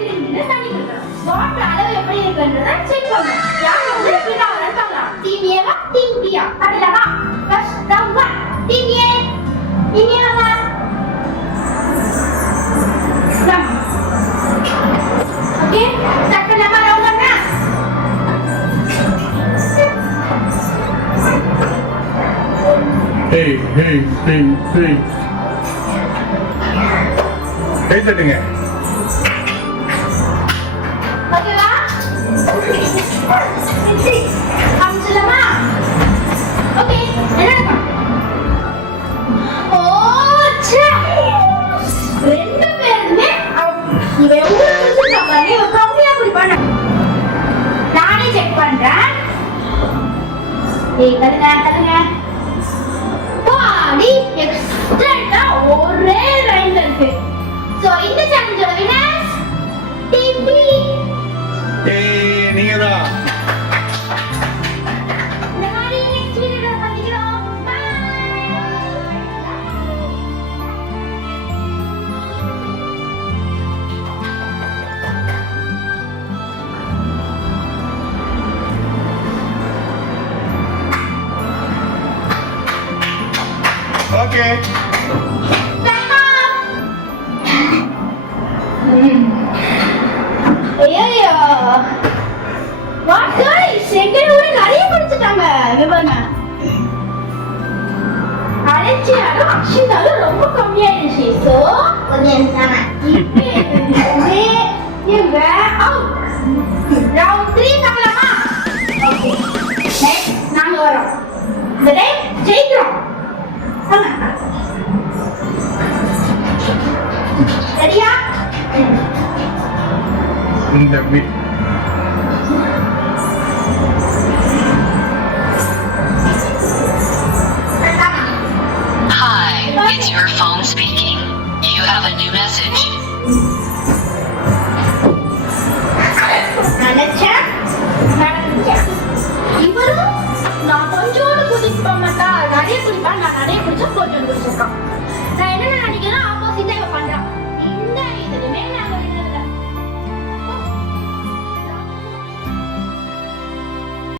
திரும்பி தண்ணி குடிக்கணும். வாட்டர் அளவு எப்படி இருக்குன்றத செக் பண்ணணும். யார் வந்து வினா வரன்னு பார்க்கலாம். டீம் ஏவா டீம் பியா அதுலவா first round 1 team A team ஏவா ஓகே செகண்ட் நம்பர் ரவுண்ட் பண்ணா Hey. கை தட்டுங்க. ஓகேவா அம்சலமா ஓகே என்ன ஓ ச்சே ரெண்டு பேருமே இவன் எவ்வளவு குடிச்சிருக்கானே ஒரு கம்மியா குடிப்பானே நானே செக் பண்றேன் ஏய் கருங்க பாடி எக்ஸ்ட்ரா ஒரே லைன் இருக்கு சோ இந்த சேலஞ்சோட வினர்ஸ் டீம் பி ஏய் நீங்கதான். இந்த மாதிரி நெக்ஸ்ட் வீடியோல சந்திக்கிறோம் பை ஓகே. ஐயோ வாட் गाइस எங்கேயோ ஒரு நிறைய குடிச்சிட்டாங்க இங்க பாருங்க அலட்சியம் அக்ஷிதாலும் ரொம்ப கம்மியாயிருச்சு சோ கொஞ்சம் தான இப்போ இவங்க அவுட் ரவுண்ட் 3 பார்க்கலாமா ஓகே நெக்ஸ்ட் நாங்க வரோம் இந்த டைம் ஜெயிக்கிறோம் ரெடியா இந்த Hi, it's your phone speaking. You have a new message. இவரும் நான் கொஞ்சோடு குடிப்ப மாட்டா நிறைய குடிப்பா நான் நிறைய குடிச்சா கொஞ்சம் குடிச்சிருக்கான் நான் என்ன நினைக்கிறேன் ஆப்போசிட்டா